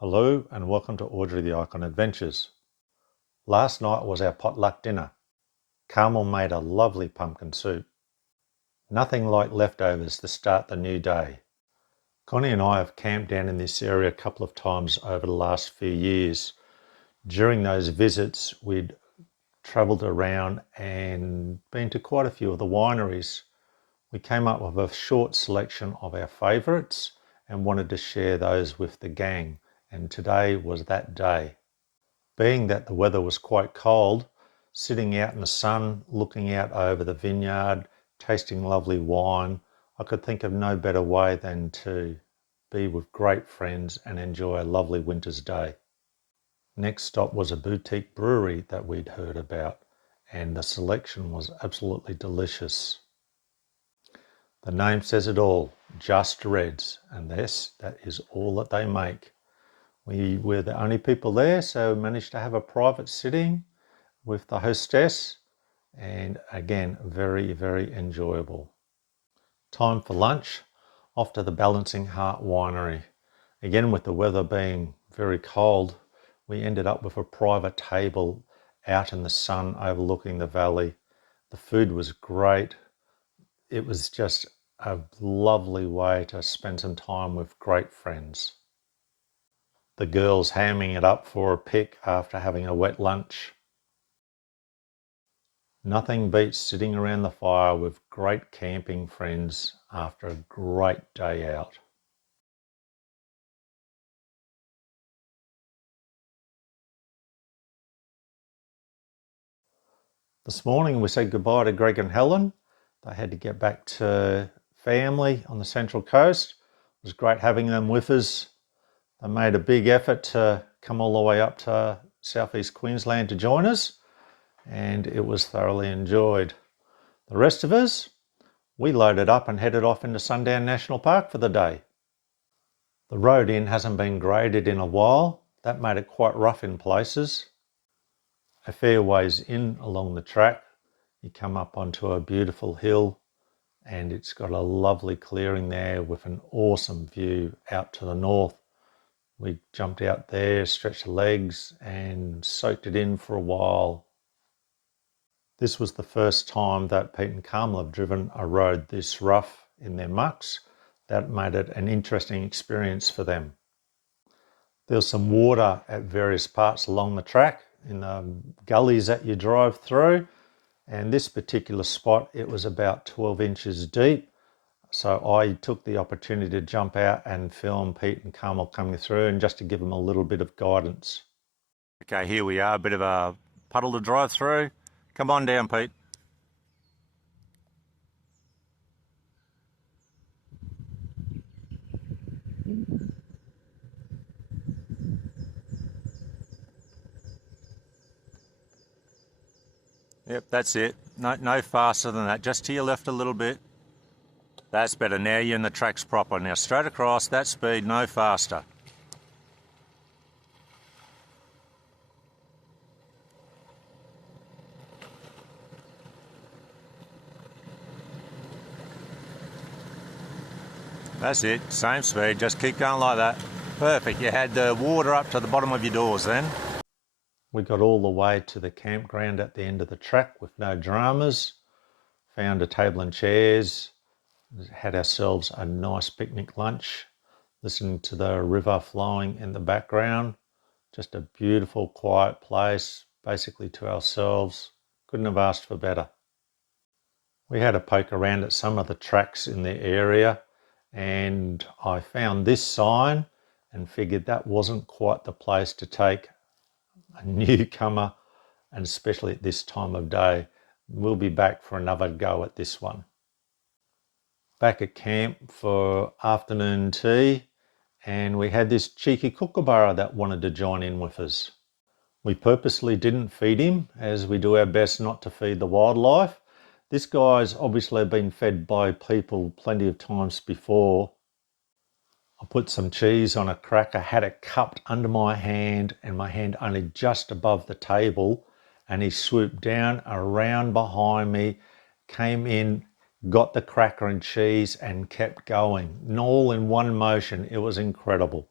Hello and welcome to Audrey the Icon Adventures. Last night was our potluck dinner. Carmel made a lovely pumpkin soup. Nothing like leftovers to start the new day. Connie and I have camped down in this area a couple of times over the last few years. During those visits we'd travelled around and been to quite a few of the wineries. We came up with a short selection of our favourites and wanted to share those with the gang, and today was that day. Being that the weather was quite cold, sitting out in the sun, looking out over the vineyard, tasting lovely wine, I could think of no better way than to be with great friends and enjoy a lovely winter's day. Next stop was a boutique brewery that we'd heard about, and the selection was absolutely delicious. The name says it all, Just Reds, and that is all that they make. We were the only people there, so we managed to have a private sitting with the hostess, and again, very, very enjoyable. Time for lunch, off to the Balancing Heart Winery. Again, with the weather being very cold, we ended up with a private table out in the sun overlooking the valley. The food was great. It was just a lovely way to spend some time with great friends. The girls hamming it up for a pick after having a wet lunch. Nothing beats sitting around the fire with great camping friends after a great day out. This morning we said goodbye to Greg and Helen. They had to get back to family on the Central Coast. It was great having them with us. They made a big effort to come all the way up to southeast Queensland to join us, and it was thoroughly enjoyed. The rest of us, we loaded up and headed off into Sundown National Park for the day. The road in hasn't been graded in a while. That made it quite rough in places. A fair ways in along the track, you come up onto a beautiful hill, and it's got a lovely clearing there with an awesome view out to the north. We jumped out there, stretched the legs and soaked it in for a while. This was the first time that Pete and Carmel have driven a road this rough in their mucks. That made it an interesting experience for them. There was some water at various parts along the track in the gullies that you drive through, and this particular spot, it was about 12 inches deep. So I took the opportunity to jump out and film Pete and Carmel coming through, and just to give them a little bit of guidance. Okay, here we are, a bit of a puddle to drive through. Come on down, Pete. Yep, that's it. No faster than that. Just to your left a little bit. That's better. Now you're in the tracks proper. Now straight across, that speed, no faster. That's it, same speed, just keep going like that. Perfect, you had the water up to the bottom of your doors then. We got all the way to the campground at the end of the track with no dramas. Found a table and chairs, had ourselves a nice picnic lunch, listening to the river flowing in the background. Just a beautiful, quiet place, basically to ourselves. Couldn't have asked for better. We had a poke around at some of the tracks in the area, and I found this sign and figured that wasn't quite the place to take a newcomer, and especially at this time of day. We'll be back for another go at this one. Back at camp for afternoon tea, and we had this cheeky kookaburra that wanted to join in with us. We purposely didn't feed him, as we do our best not to feed the wildlife. This guy's obviously been fed by people plenty of times before. I put some cheese on a cracker, had it cupped under my hand and my hand only just above the table, and he swooped down around behind me, came in, got the cracker and cheese and kept going, all in one motion. It was incredible.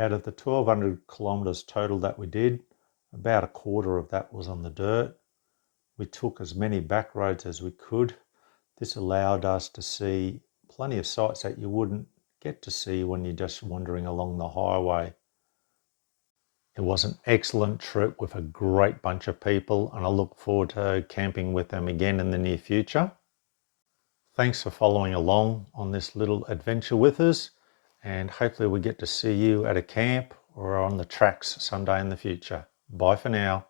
Out of the 1,200 kilometres total that we did, about a quarter of that was on the dirt. We took as many back roads as we could. This allowed us to see plenty of sights that you wouldn't get to see when you're just wandering along the highway. It was an excellent trip with a great bunch of people, and I look forward to camping with them again in the near future. Thanks for following along on this little adventure with us, and hopefully we get to see you at a camp or on the tracks someday in the future. Bye for now.